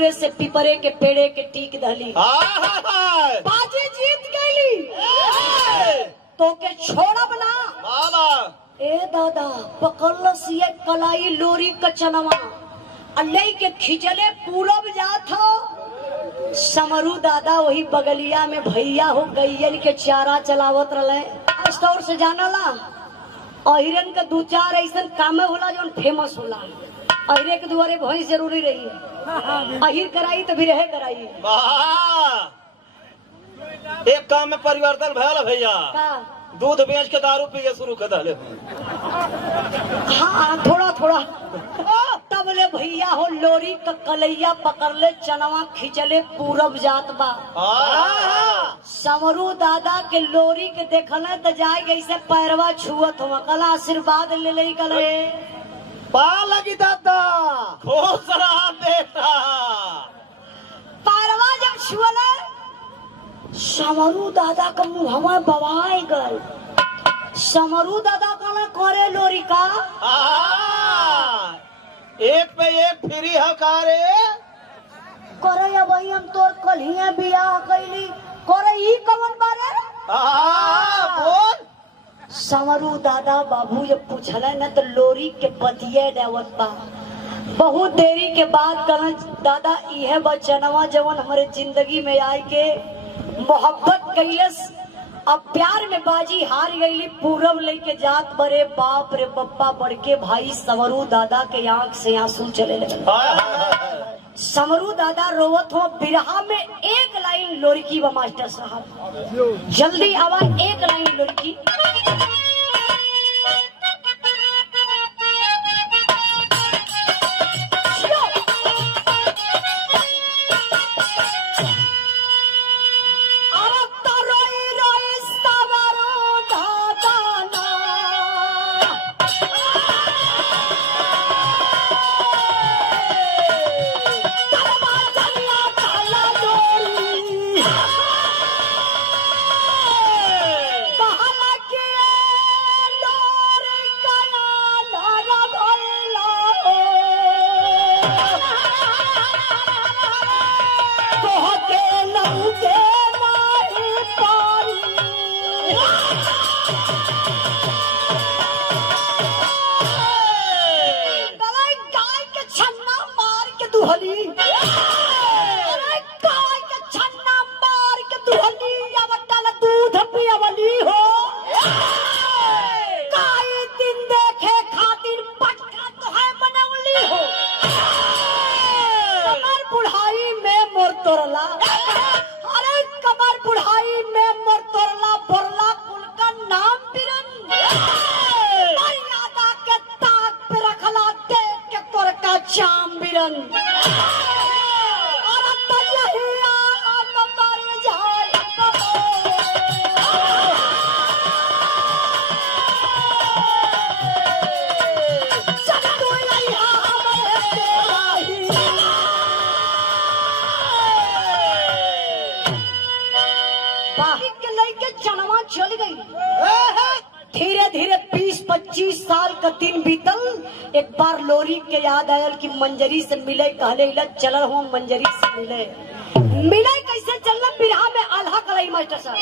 दूरे से पिपरे के पेड़े के टीक दहली बाजी जीत गईली तो के छोड़ब ना ए दादा पकड़लस ये कलाई लोरी कचनवा अल्लाह के खिंचले पूरब जात हो। समरू दादा वही बगलिया में भैया हो गईयन के चारा चलावत रहे स्टोर से जानला अहिरन का दो चार ऐसा काम होला जो फेमस होला। अहिरे के दुआरे भैंस जरूरी रही है अहिर कराई तो भी रहे कराई। एक काम में परिवर्तन भयल भैया दूध बेच के दारू पिए शुरू कर दले। हाँ थोड़ा थोड़ा तब ले भैया हो लोरी का कलैया पकड़ ले चनवा खिंचले पूरब जात बा। समरू दादा के लोरी के देखल तो जाए ऐसे पैरवा छुअत हुआ कल आशीर्वाद ले ले कल पा लगी दादा खुश रहा बेटा। पैरवा जब छुअल समरू दादा का मुहवा बवाए गल। समरू दादा का ना करे लोरी का एक पे एक फ्री है कारे करे अब हम तोर कलिया बियाह कैली करे ई कवन बारे बोल। समरू दादा बाबू जब पूछल न तो लोरी के बतिये देवत बा। बहुत देरी के बाद कहन दादा इहे बचनवा जवन हमारे जिंदगी में आए के मोहब्बत कैलस अब प्यार में बाजी हार गईली पूरब लेके जात बरे बाप रे बप्पा बड़के भाई समरू दादा के आंख से आंसू चले लगे। समरू दादा रोवत हो बिरहा में एक लाइन लोरी बा मास्टर साहब जल्दी आवाज एक लाइन लोरी। धीरे धीरे 20-25 साल का दिन बीतल। एक बार लोरी के याद आयल कि मंजरी से मिले कहले चलल हो मंजरी से मिले कैसे चलना बिरहा में आल्हा कलाई मास्टर साहब।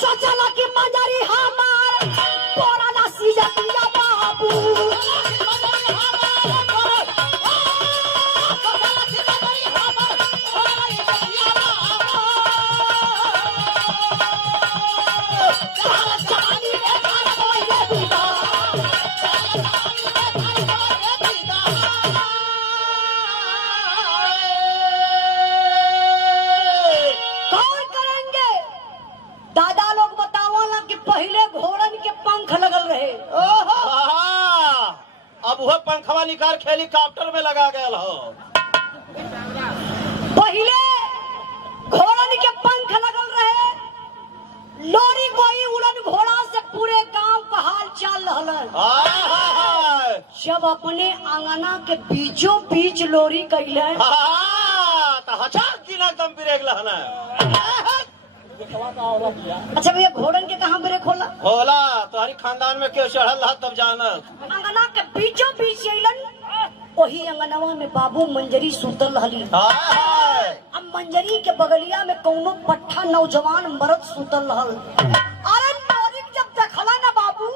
सोचला कि मंजरी हमार वह पंखवा निकाल के हेलीकॉप्टर में लगा गया हो। पहले घोड़न के पंख लगल रहे, लोरी कोई उड़न घोड़ा से पूरे गांव का हाल चाल रहलन। जब अपने आंगना के बीचों बीच लोरी कैले अच्छा भैया घोड़न के कहाँ ब्रेक होला? होला तुम्हारी खानदान में क्यों चढ़ल रहा तब जाना। अंगना के बीचों बीच अइलन, वही अंगनवा में बाबू मंजरी सुतल रहली। अब मंजरी के बगलिया में कौनो पट्ठा नौजवान मर्द सुतल रहल। अरे लोरी जब देखला ना बाबू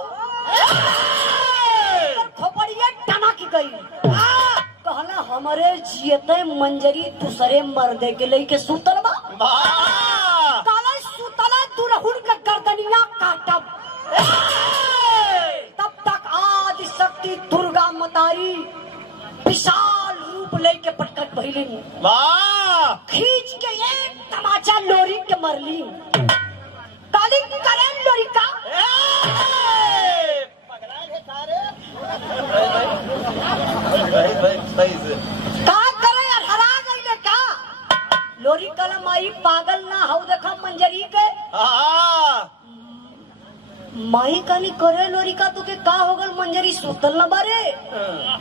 खोपड़िया टना की गई, कहला हमारे जियते मंजरी दूसरे मर्दे के लेके सुतल बा। कहला सुतला दुरहुन के गर्दनिया काटब। तब तक आदि शक्ति दुर्गा मतारी विशाल रूप लेके पटकत भइली, खींच के एक तमाचा लोरी के मरली। काली करें लोरी का का करे यार, हरा गई का लोरी कलम आई पागल ना हो। देखा मंजरी के माई काली करे लोरी का तुके का हो गल? मंजरी सुतल न बारे।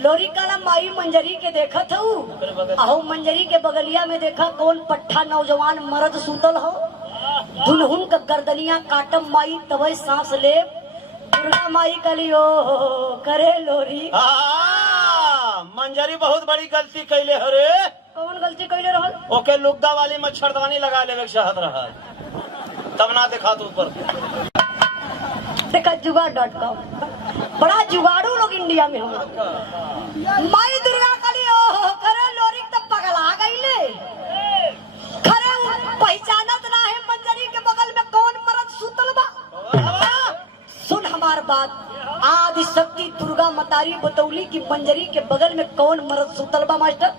लोरी काला माई मंजरी के देखा था आहू मंजरी के बगलिया में देखा कौन पट्ठा नौजवान मर्द सुतल हो। दुल्हन का गर्दनिया काटम माई तब सांस ले। दुर्गा माई कली ओ करे लोरी। मंजरी बहुत बड़ी गलती कैले हरे। कौन गलती कैले रहल? ओके लुगदा वाली मच्छरदानी लगा लेवे चाहत रहा, तब ना देखा तू ऊपर देखा जुगाड़.com बड़ा जुगाड़ू लोग इंडिया में हो। माई दुर्गा काली ओ करे लोरी तब पगला गईले। खरे पहचानत ना है मंजरी के बगल में कौन मर्द सुतल बा। सुन हमार बात, आदि शक्ति दुर्गा मतारी बतौली की मंजरी के बगल में कौन मर्द सुतल बा मास्टर।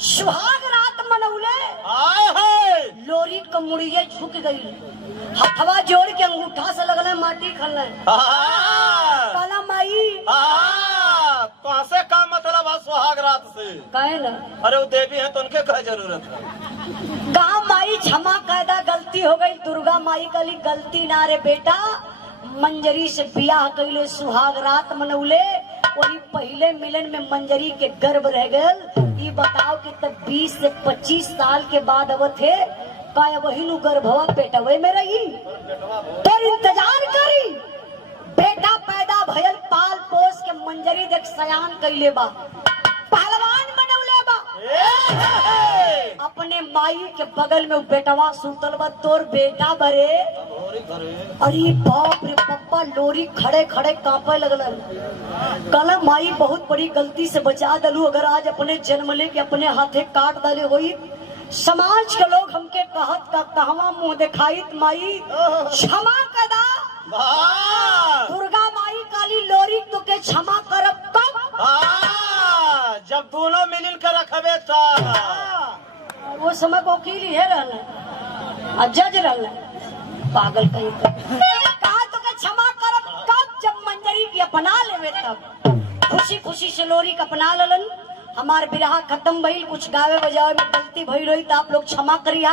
सुहाग रात मनौले लोरी कमुड़िए झुक गई, हथवा जोड़ के अंगूठा से लगल माटी खल। काला माई कहाँ से का मतलब है सुहाग रात से? कहे ना अरे वो देवी है तो उनके क्या जरूरत है? गाँव माई क्षमा कायदा गलती हो गई। दुर्गा माई कली गलती ना रे बेटा, मंजरी से बियाह कैले सुहाग रात मनौले। वही पहले मिलन में मंजरी के गर्भ रह गए। ये बताओ कि तब 20 से 25 साल के बाद अब थे का वही नु गर्भवा पेटवे में रही। पर इंतजार करी, बेटा पैदा भयल पाल पोस के मंजरी देख सयान कैले बा, पहलवान बनौले बा। अपने माई के बगल में बेटवा सुतल बा, तोर बेटा बरे। अरे बाप रे पप्पा, लोरी खड़े खड़े कांपे लगल। कल माई बहुत बड़ी गलती से बचा दलू, अगर आज अपने जन्म ले के अपने हाथे काट डाले हुई समाज के लोग हमके कहत का कहवा मुंह दिखाइत माई क्षमा कदा दुर्गा माई काली लोरी तो के क्षमा करब तब जब दोनों मिलिल कर रखबे ता वो समय वकील ही रहना जज रहना पागल कहीं कहा तो के क्षमा करब कब जब मंजरी की अपना लेवे तब खुशी खुशी से लोरी का अपना ललन हमार बिरहा खत्म भइल कुछ गावे बजावे में गलती भइल रही तो आप लोग क्षमा करिया।